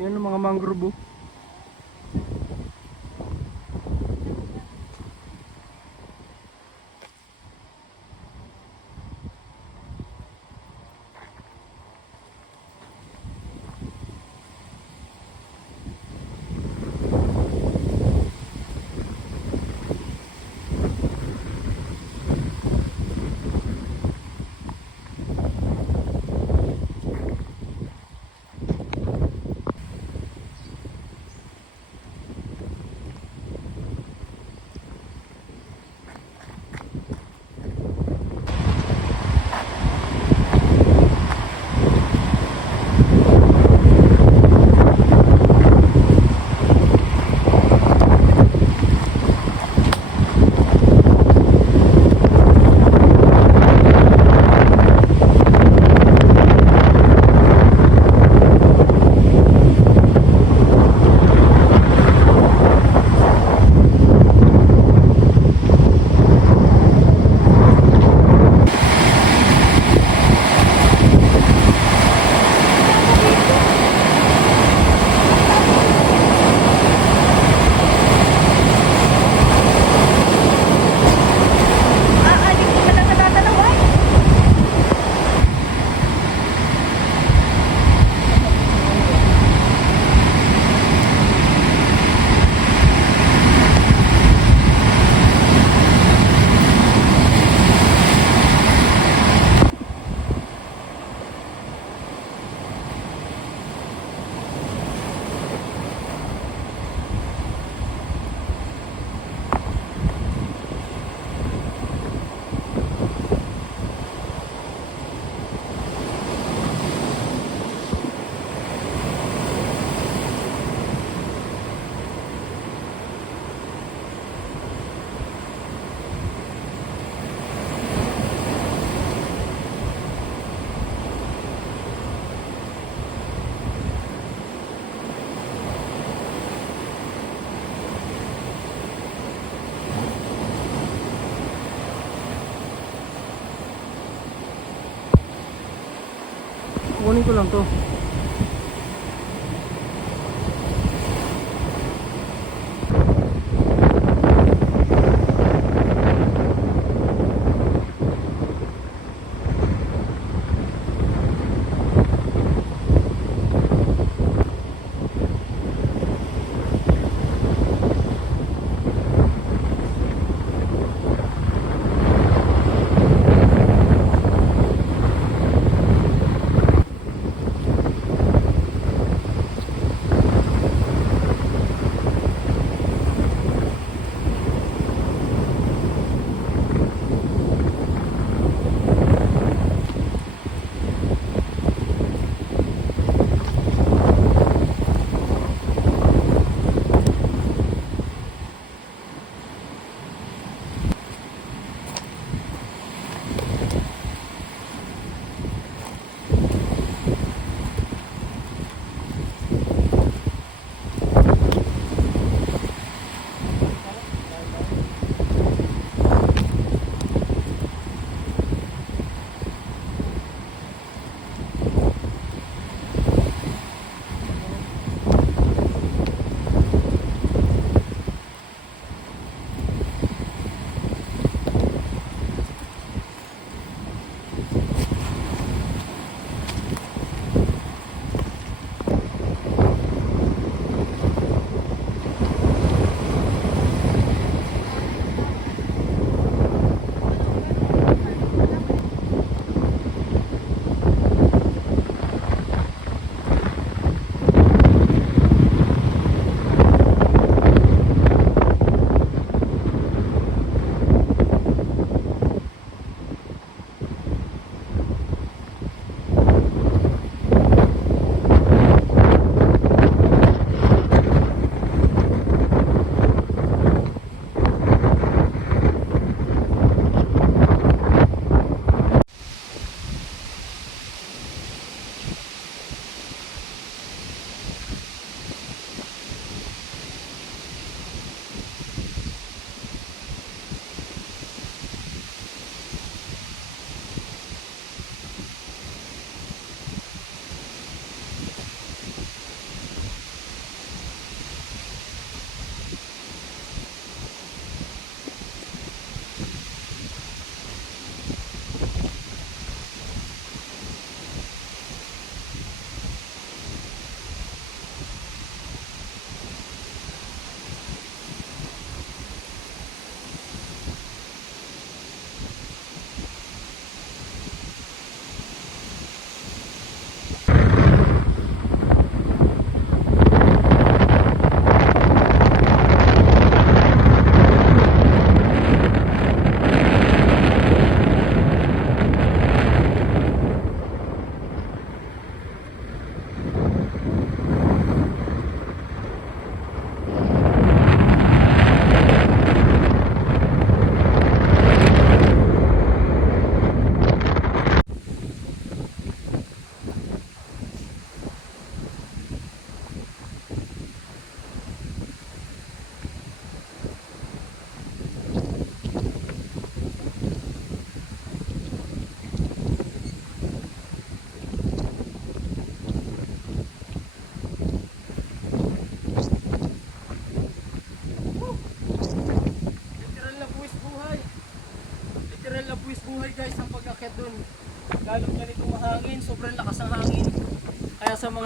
Yan ang mga mangrove. Oh. Kunin ko lang to.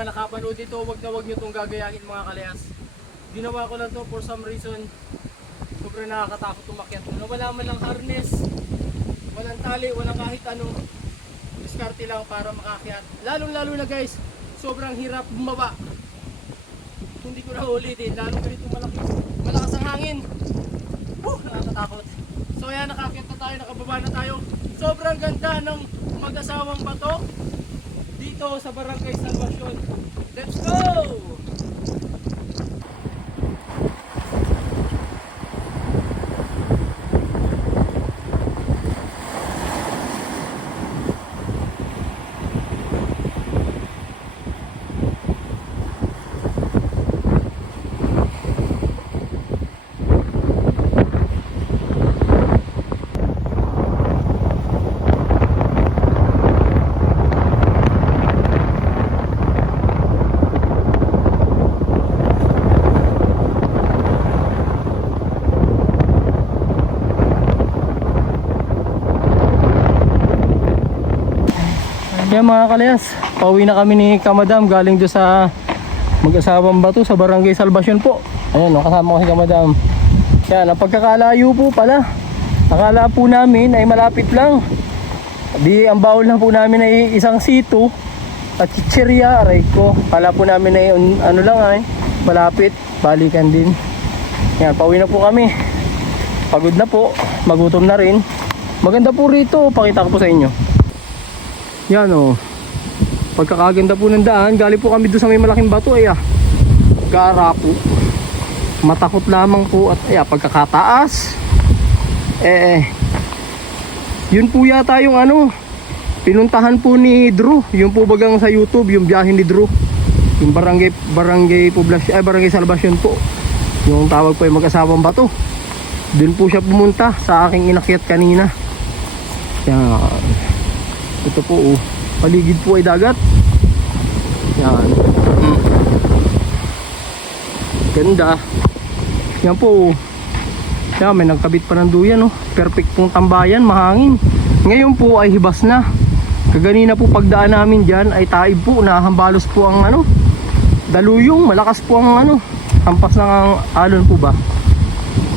mga nakapanood dito, wag nyo itong gagayahin mga kalayas. Ginawa ko lang to for some reason. Sobrang nakakatakot umakyat. Wala man lang harness, walang tali, walang kahit ano. Diskarte lang para makakyat. Lalo na guys, sobrang hirap bumaba. Hindi ko na ulitin, lalo ganito malakas ang hangin. Nakakatakot. So ayan, nakakyat na tayo, nakababa na tayo. Sobrang ganda ng mag-asawang bato dito sa Barangay Salvacion. Let's go! Yan mga kalayas, pauwi na kami ni Kamadam galing doon sa mag-asawang bato sa Barangay Salvacion po. Ayan, kasama ko si Kamadam. Yan, ang pagkakalayo po pala. Akala po namin ay malapit lang. Di, ang bawal na po namin ay isang situ at chichirya, aray ko. Akala po namin ay ano lang ay malapit, balikan din. Yan, pauwi na po kami. Pagod na po, magutom na rin. Maganda po rito, pakita ko po sa inyo. Yan o, pagkakaganda po ng daan. Galing po kami doon sa may malaking bato ay gara po. Matakot lamang po at pagkakataas yun po yata yung ano pinuntahan po ni Drew. Yung po bagang sa YouTube, yung biyahe ni Drew. Yung Barangay Poblacion, Barangay Salvacion po. Yung tawag po ay mag-asawang bato. Doon po siya pumunta sa aking inakyat kanina. Yan. Ito po paligid po ay dagat. Yan. Ganda. Yan po. Yan, may nagkabit pa ng duyan Perfect pong tambayan, mahangin. Ngayon po ay hibas na. Kaganina po pagdaan namin dyan ay taib po, nahambalos po ang daluyong, malakas po ang hampas ng alon po ba.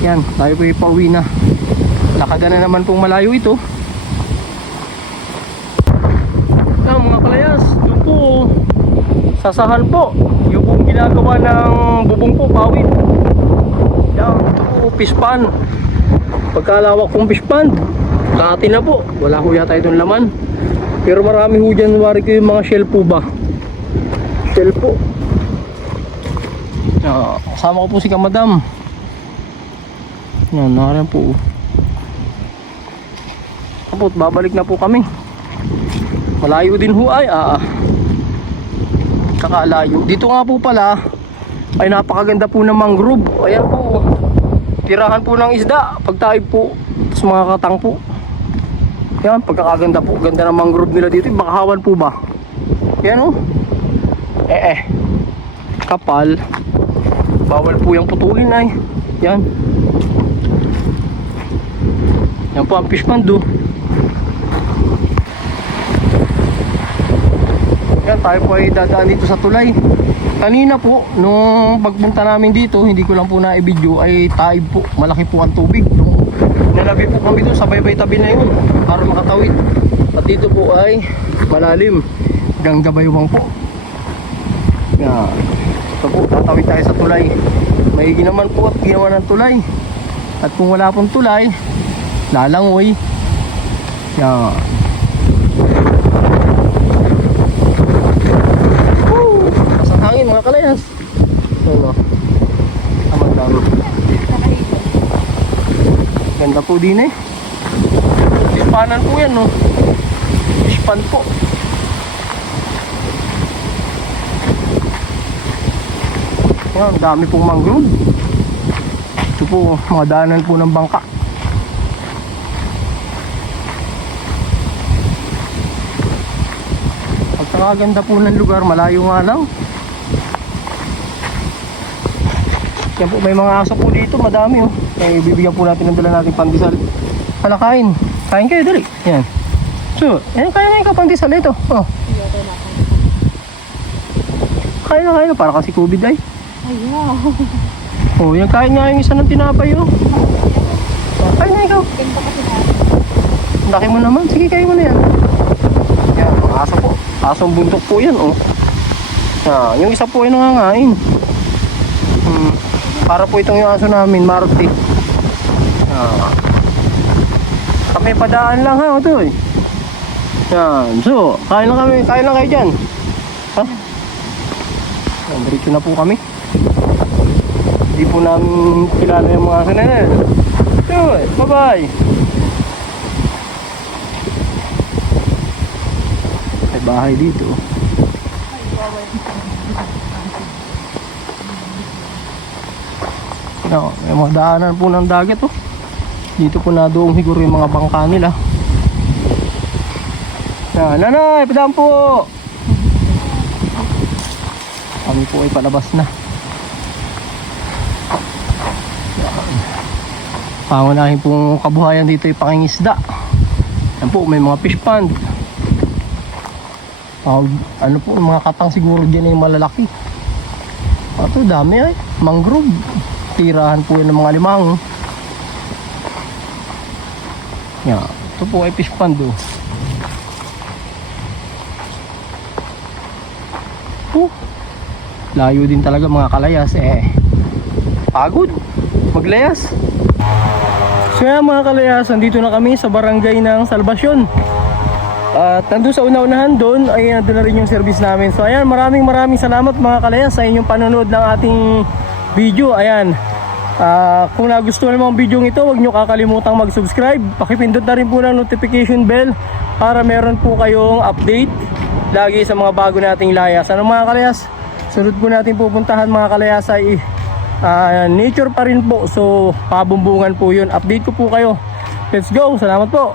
Yan, tayo po ipauwi na. Lakada na naman pong malayo ito. Mga kalayas, doon po sasahan po yung pong ginagawa ng bubong po, pawid. Yan, ito po pispan. Pagkalawak pong pispan, dati na po, wala ho yata itong laman, pero marami ho dyan. Wari ko yung mga shell po ba, shell po. Kasama ko po si Kamadam. Yan, naran po. Tapos babalik na po kami. Malayo din ho ay kakalayo. Dito nga po pala ay napakaganda po ng mangrove. Ayan po, tirahan po ng isda pagtaib po, tapos mga katang po. Yan, pagkakaganda po. Ganda ng mangrove nila dito. Bakahawan po ba? Yan kapal. Bawal po yung putulin ay. Yan. Yan po ang fish pond do. Yan, tayo po ay dadaan dito sa tulay. Kanina po, nung pagpunta namin dito, hindi ko lang po na-i-video, ay taib po, malaki po ang tubig. Nalabi po kami doon sa baybay tabi na yun para makatawid. At dito po ay malalim, hanggang gabaywang po. Yan. Ito po, tatawid tayo sa tulay. Maigi naman po at ginawa ng tulay. At kung wala pong tulay, lalangoy. Yan. Hangin mga kalayas. Amang-dami. Ganda po din Pispanan po yan Pispan po. Yan, dami pong mangrove. Ito po, mga daanan po ng bangka. Pagkakaganda po ng lugar, malayo nga lang. Yan po, may mga aso po dito, madami Eh, bibigyan po natin ng dala natin pandesal. Hala, kain. Kain kayo, dali. Yan. So, kaya ngayon ka pandesal ito. Kaya na, para kasi COVID ay. Ay, wow. Oh, yan kain nga yung isa ng tinapay oh. Kain na ikaw. Ganda kasi na. Laki mo naman. Sige, kain mo na yan. Yan, mga aso po. Asong bundok po yan oh. Yan, yung isa po ay nangangain. Para po itong yung aso namin, Marte. Kami padaan lang ha, ito eh. Yan, so, kain lang kayo dyan. Ha? Yan, diretso na po kami. Hindi po namin kilala yung mga aso na yan. So, bye-bye. May bahay dito. No, may mga daanan po ng dagat oh. Dito po na doong siguro yung mga bangka nila. Nanay, padaan po. Kami po ay palabas na. Pangunahin pong kabuhayan dito ay pangingisda. Yan po, may mga fish pond. Ano po, mga katang siguro dyan ay malalaki. Ito, dami ay. Mangrove. Tirahan po yun ng mga limang. Yan, ito po ay fish pond oh. Layo din talaga mga kalayas pagod maglayas. So yan mga kalayas, nandito na kami sa barangay ng Salvacion. At nandun sa una-unahan doon ay nandun na rin yung service namin. So ayan, maraming salamat mga kalayas sa inyong panonood ng ating video. Ayan, kung nagustuhan mo ang video ito, huwag nyo kakalimutang mag-subscribe. Pakipindot na rin po ng notification bell para meron po kayong update lagi sa mga bago nating layas. Ano mga kalayas? Sunod po natin pupuntahan mga kalayas ay nature pa rin po. So pabumbungan po yun. Update ko po kayo. Let's go. Salamat po.